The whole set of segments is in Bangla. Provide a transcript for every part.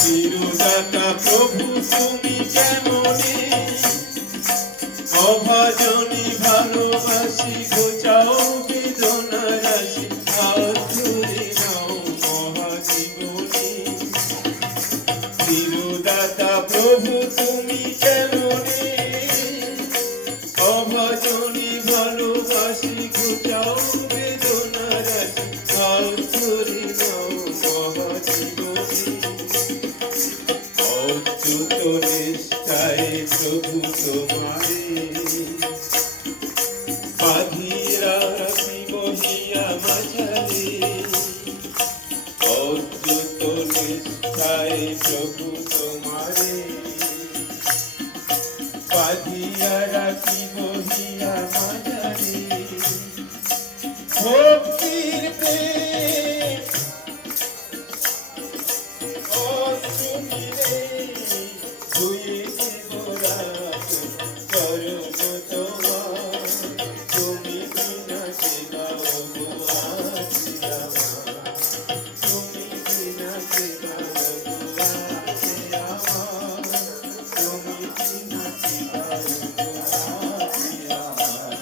চিরদাতা প্রভু তুমি কেমনে, অভাজনী ভালোবাসি ঘোচাও বেদনা রাশি, হাত ধরে নাও মহাজীবনী। চিরদাতা প্রভু তুমি কেমনে, অভাজনী ভালোবাসি ঘোচাও বেদনা রাশি, হাত ধরে নাও মহাজীবনী। অচ্যুত নিষ্ঠায় প্রভু তোমারে, বাঁধিয়া রাখিব হিয়া মাঝারে। অচ্যুত নিষ্ঠায় প্রভু তোমারে, বাঁধিয়া রাখিব হিয়া মাঝারে। ভক্তির প্রেম অসুমিরে, ধুয়ে দেব রাত করব তোমার, তুমি বিনা সেবা হবো আছি আমার, তুমি বিনা সেবা হবো আছি আমার, তুমি বিনা সেবা হবো আছি আমার।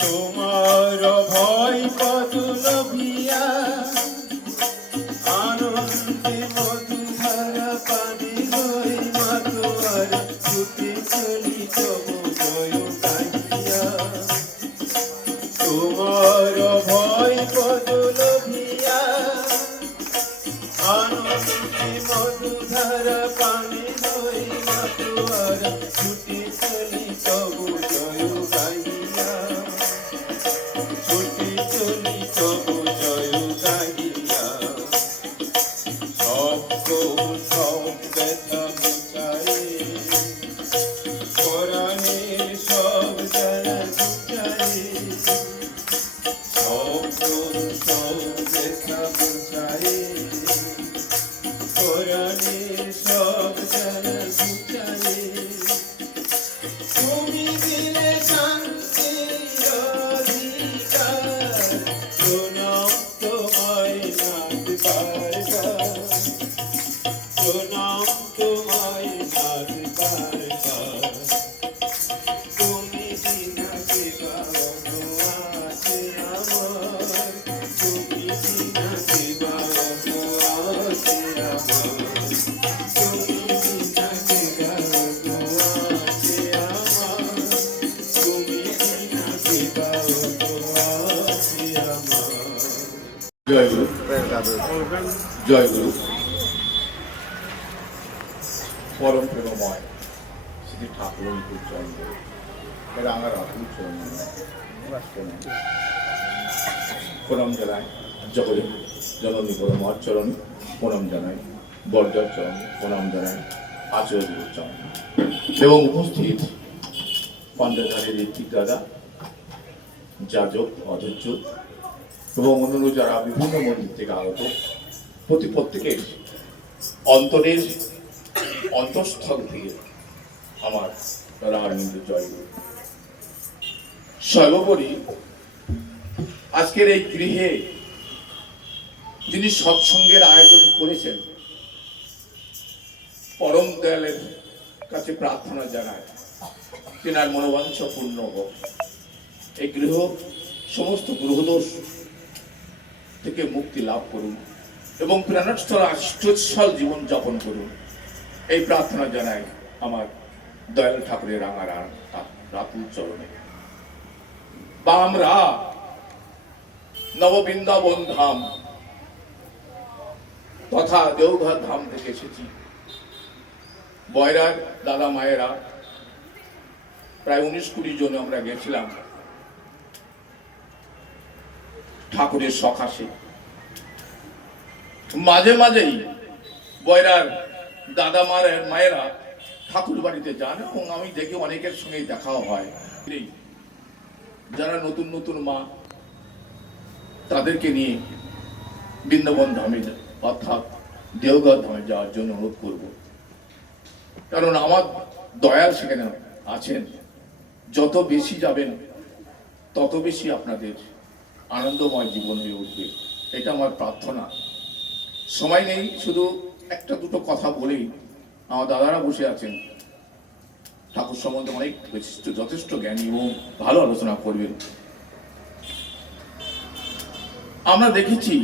তোমার ভয় পদুল ভিয়া, আনন্দে মধুধারা পানি হই মাতোয়ার, ছুটে চলি তব জয় গাহিয়া। তোমার ভয় পদুল ভিয়া, আনন্দে মধুধারা পানি হই মাতোয়ার, ছুটে চলি তব জয় গাহিয়া। ছুটে চলি তব জয় গাহিয়া। সব ব্যথা মুছায়ে, পরাণের সব জ্বালা ঘুচায়ে। সব ব্যথা মুছায়ে, পরাণের সব জ্বালা ঘুচায়ে। তুমি দিলে শান্তির অধিকার, প্রণাম তোমায় নাথ বারবার, প্রণাম তোমায় নাথ বারবার। তুমি বিনা সেবা হবো আছে আমার, তুমি বিনা সেবা হবো আছে আমার, তুমি বিনা সেবা হবো আছে আমার, তুমি বিনা সেবা হবো আছে আমার। জয় গুরু, জয় গুরু। পরম প্রেমময় শ্রী ঠাকুর চন্দ্র রাঙা রাহুল চন্দ্র প্রণাম জানাই, জগৎ জননী পরমার চরণে প্রণাম জানাই, বরদার চরণে প্রণাম জানাই, আচার্যের চরণে এবং উপস্থিত পাণ্ডাধারের ঋত্বিক দাদা, যাজক, অধৈর্য এবং অন্যান্য যারা বিভিন্ন মন্দির থেকে আগত, প্রত্যেকের অন্তরের অন্তঃস্থল থেকে আমার রাগানন্দ জয় গুরু। সর্বোপরি আজকের এই গৃহে যিনি সৎসঙ্গের আয়োজন করেছেন, পরম দয়ালের কাছে প্রার্থনা জানায় তেনার মনোবাঞ্ছা পূর্ণ হোক। এই গৃহ সমস্ত গ্রহদোষ থেকে মুক্তি লাভ করুন এবং প্রাণস্থল আষ্টস্থল জীবন যাপন করুন, এই প্রার্থনা জানাই আমার দয়াল ঠাকুরের রাঙা রাতুল চরণে। বা আমরা নববৃন্দাবন ধাম তথা দেওঘর ধাম থেকে এসেছি। বয়রার দাদা মায়েরা প্রায় 19-20 জন আমরা গেছিলাম ঠাকুরের সখাসে। মাঝে মাঝেই বয়রার দাদা মায়েরা ঠাকুর বাড়িতে যান এবং আমি দেখি অনেকের সঙ্গে দেখা হয়। যারা নতুন নতুন মা, তাদেরকে নিয়ে বৃন্দাবন ধামে অর্থাৎ দেওঘর ধামে যাওয়ার জন্য অনুরোধ করব। কারণ আমার দয়াল সেখানে আছেন। যত বেশি যাবেন তত বেশি আপনাদের আনন্দময় জীবন হয়ে উঠবে, এটা আমার প্রার্থনা। সময় নেই, শুধু একটা দুটো কথা বলেই, আমার দাদারা বসে আছেন, ঠাকুর সম্বন্ধে অনেক যথেষ্ট জ্ঞানী এবং ভালো আলোচনা করবেন। আমরা দেখেছি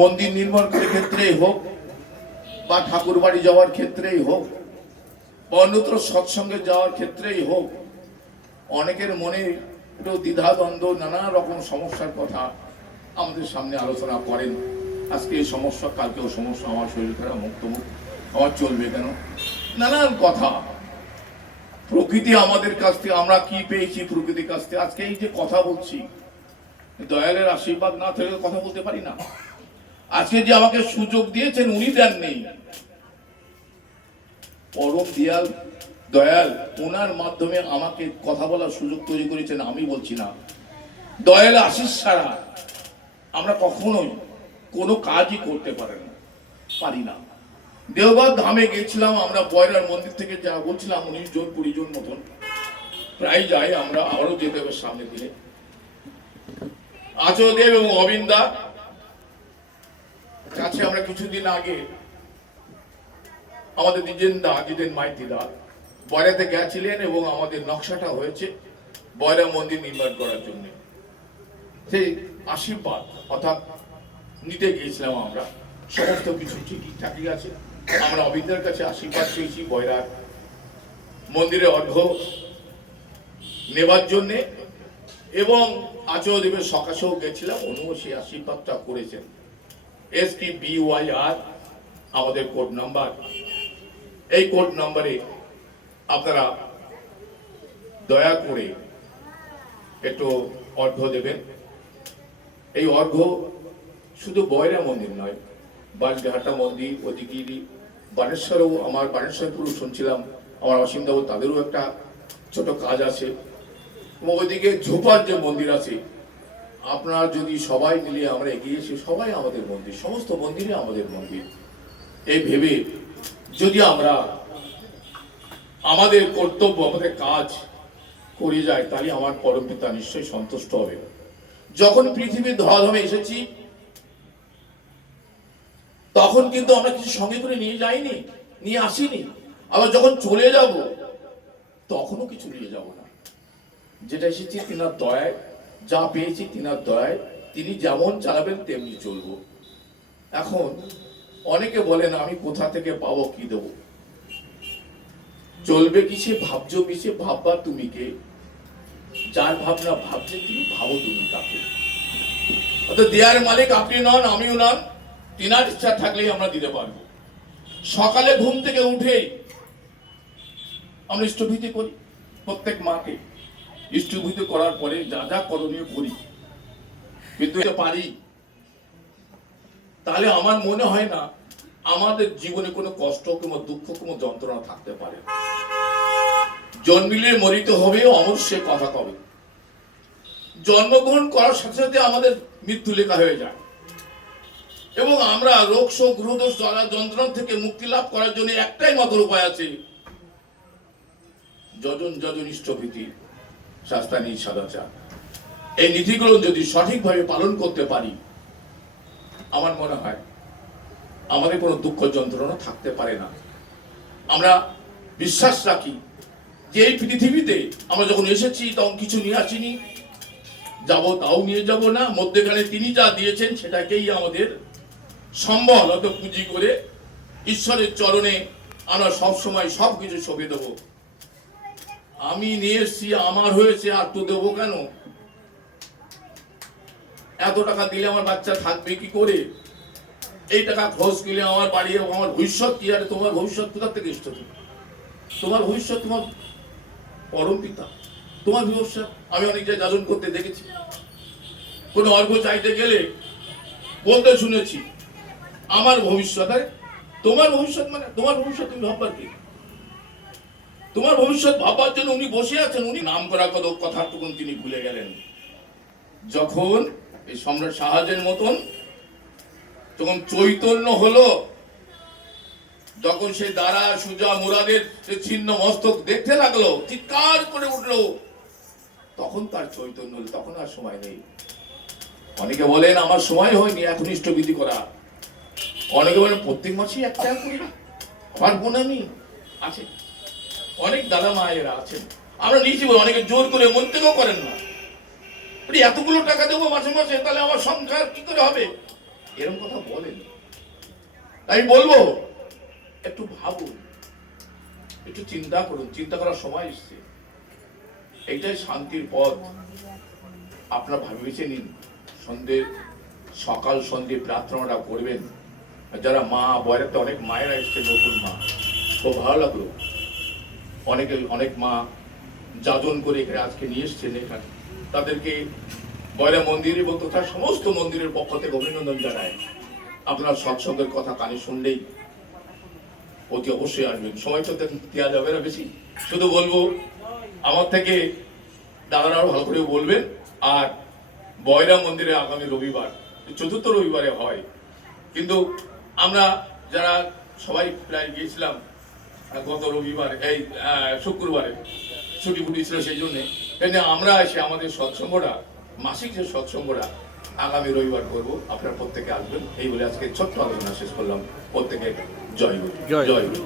মন্দির নির্মাণের ক্ষেত্রেই হোক বা ঠাকুর বাড়ি যাওয়ার ক্ষেত্রেই হোক বা অন্যত্র সৎসঙ্গে যাওয়ার ক্ষেত্রেই হোক, অনেকের মনে একটু দ্বিধাদ্বন্দ্ব, নানা রকম সমস্যার কথা আমাদের সামনে আলোচনা করেন। আজকে এই সমস্যা, কালকেও সমস্যা, আমার শরীর খারাপ, মুক্তমুখ, আমার চলবে কেন, নানান কথা। প্রকৃতি আমাদের কাছ থেকে আমরা কি পেয়েছি প্রকৃতির কাছ থেকে, আজকে এই যে কথা বলছি, দয়ালের আশীর্বাদ না থাকলে কথা বলতে পারি না। আজকে যে আমাকে সুযোগ দিয়েছেন উনি দেন নেই, পরম দিয়াল দয়াল ওনার মাধ্যমে আমাকে কথা বলার সুযোগ তৈরি করেছেন। আমি বলছি না, দয়াল আশিস ছাড়া আমরা কখনোই কোনো কাজই করতে পারি না। দেওবাদ ধামে গেছিলাম আমরা, বয়রার মন্দির থেকে যা বলছিলাম 19 জন 20 জন মতন প্রায় যাই আমরা, আরো যেতে হবে সামনে দিনে। আচলদেব এবং অবিন্দা কাছে আমরা কিছুদিন আগে আমাদের দ্বিজেন মাইতিদা বয়রাতে গেছিলেন এবং আমাদের নকশাটা হয়েছে বয়রা মন্দির নির্মাণ করার জন্য। সেই আশীর্বাদ অর্থাৎ নিতে গিয়েছিলাম আমরা, সমস্ত কিছু ঠিকঠাকই আছে। আমরা অবিন্দার কাছে আশীর্বাদ পেয়েছি বয়রার মন্দিরে অর্ঘ্য নেবার জন্যে, এবং আচলদেবের সকাশেও গেছিলাম, উনিও সেই আশীর্বাদটা করেছেন। SPBYR আমাদের কোড নাম্বার, এই কোড নাম্বারে আপনারা দয়া করে একটু অর্ঘ্য দেবেন। এই অর্ঘ্য শুধু বয়রা মন্দির নয়, বাঁশঘাটা মন্দির, ওদিকে বানেশ্বরেও, আমার বানেশ্বরপুর শুনছিলাম আমার অসীমবাবু, তাদেরও একটা ছোট কাজ আছে, এবং ওইদিকে ঝোপার যে মন্দির আছে, আপনারা যদি সবাই মিলে আমরা এগিয়ে এসে, সবাই আমাদের মন্দির, সমস্ত মন্দিরে আমাদের মন্দির, এই ভেবে যদি আমরা আমাদের কর্তব্য, আমাদের কাজ করে যাই, তাহলে আমার পরম পিতা নিশ্চয়ই সন্তুষ্ট হবে। যখন পৃথিবীর ধরাধামে এসেছি তখন কিন্তু আমরা কিছু সঙ্গে করে নিয়ে যাইনি, নিয়ে আসিনি। আবার যখন চলে যাব তখনও কিছু নিয়ে যাব না। যেটা এসেছি তিনার দয়ায়, যা পেয়েছি তিনার দয়ায়, তিনি যেমন চালাবেন তেমনি চলবো। এখন অনেকে বলেন আমি কোথা থেকে পাবো, কি দেবো, চলবে কিসে, ভাবছো কিসে, ভাববা তুমি কে, যার ভাবনা ভাবছে তিনি, ভাবো তুমি তাকে। অর্থাৎ দেয়ার মালিক আপনি নন, আমিও নন, তিনার ইচ্ছা থাকলেই আমরা দিতে পারবো। সকালে ঘুম থেকে উঠেই আমরা ইষ্টভীতি করি, প্রত্যেক মাকে ইষ্টভীতি করার পরে যা যা করণীয় করি, কিন্তু এটা পারি, তাহলে আমার মনে হয় না আমাদের জীবনে কোনো কষ্ট কিংবা দুঃখ কিংবা যন্ত্রণা থাকতে পারে। জন্মিলে মরিতে হবে, অমর সে কথা কবে। জন্মগ্রহণ করার সাথে সাথে আমাদের মৃত্যু লেখা হয়ে যায়, এবং আমরা রোগ শোক গ্রহদোষ জ্বালা যন্ত্রণা থেকে মুক্তি লাভ করার জন্য একটাই মাত্র উপায় আছে, যজন যজন ইষ্টভীতি শাস্ত্রানি সদাচার। এই নীতিগুলো যদি সঠিকভাবে পালন করতে পারি, আমার মনে হয় আমাদের কোনো দুঃখ যন্ত্রণা থাকতে পারে না। আমরা বিশ্বাস রাখি যে এই পৃথিবীতে আমরা যখন এসেছি তখন কিছু নিয়ে আসিনি, যাব তাও নিয়ে যাব না, মধ্যেখানে তিনি যা দিয়েছেন সেটাকেই আমাদের সম্বল অত পুঁজি করে ঈশ্বরের চরণে আমরা সবসময় সবকিছু সঁপে দেবো। আমি নিয়ে এসছি, আমার হয়েছে, আর তো দেবো কেন? এত টাকা দিলে আমার বাচ্চা থাকবে কি করে? এই টাকা খরচ করলে আমার বাড়ি, আমার ভবিষ্যৎ কি? আরে তোমার ভবিষ্যৎ কোথা থেকে এসছো? তোমার ভবিষ্যৎ তোমার পরম পিতা, তোমার ভবিষ্যৎ। আমি অনেক জায়গায় যাজন করতে দেখেছি, কোনো অর্ঘ্য চাইতে গেলে বলতে শুনেছি আমার ভবিষ্যৎ। আরে তোমার ভবিষ্যৎ মানে তোমার ভবিষ্যৎ তুমি ভাববার কি? তোমার ভবিষ্যৎ ভাববার জন্য উনি বসে আছেন, উনি নাম করা কথাটুকুন তিনি ভুলে গেলেন। যখন এই সম্রাট শাহজাহানের মতন যখন চৈতন্য হলো, যখন সেই দ্বারা সুজা মুরাদের সে ছিন্ন মস্তক দেখতে লাগলো, চিৎকার করে উঠলো, তখন তার চৈতন্য হলো, তখন আর সময় নেই। অনেকে বলেন আমার সময় হয়নি এখন ইষ্টবিধি করা, অনেকে বলেন প্রত্যেক মাসেই একটা করি, পারবো না আমি। আছে অনেক দাদা মায়েরা আছেন, আমরা নিয়েছি বলে অনেকে জোর করে মন থেকেও করেন না। এতগুলো টাকা দেবো মাসে মাসে, তাহলে আমার সংসার কি করে হবে, এরকম কথা বলেন। আমি বলবো একটু ভাবুন, একটু চিন্তা করুন, চিন্তা করার সময় এসছে। এইটাই শান্তির পথ। আপনারা ভেবে নিন, সন্ধ্যে সকাল সন্ধ্যে প্রার্থনাটা করবেন। যারা মা বয়রাতে অনেক মায়েরা এসছে, নতুন মা, খুব ভালো লাগলো। অনেক মা যাজন করে এখানে আজকে নিয়ে এসছেন, এখানে তাদেরকে বয়রা মন্দির এবং তথা সমস্ত মন্দিরের পক্ষ থেকে অভিনন্দন জানায়। আপনার সৎসঙ্গের কথা কানে শুনলেই অতি অবশ্যই আসবেন। সময় তো দেওয়া যাবে না বেশি, শুধু বলবো আমার থেকে দাদারা আরো ভালো করে বলবেন। আর বয়রা মন্দিরে আগামী রবিবার, চতুর্থ রবিবারে হয়, কিন্তু আমরা যারা সবাই প্রায় গিয়েছিলাম গত রবিবার, এই শুক্রবারে ছুটি ফুটি ছিল, সেই জন্যে আমরা এসে আমাদের সৎসঙ্গটা, মাসিক যে সৎসঙ্গটা আগামী রবিবার করবো। আপনারা প্রত্যেকে আসবেন, এই বলে আজকে ছোট্ট আলোচনা শেষ করলাম। প্রত্যেকে জয় গুরু, জয় গুরু।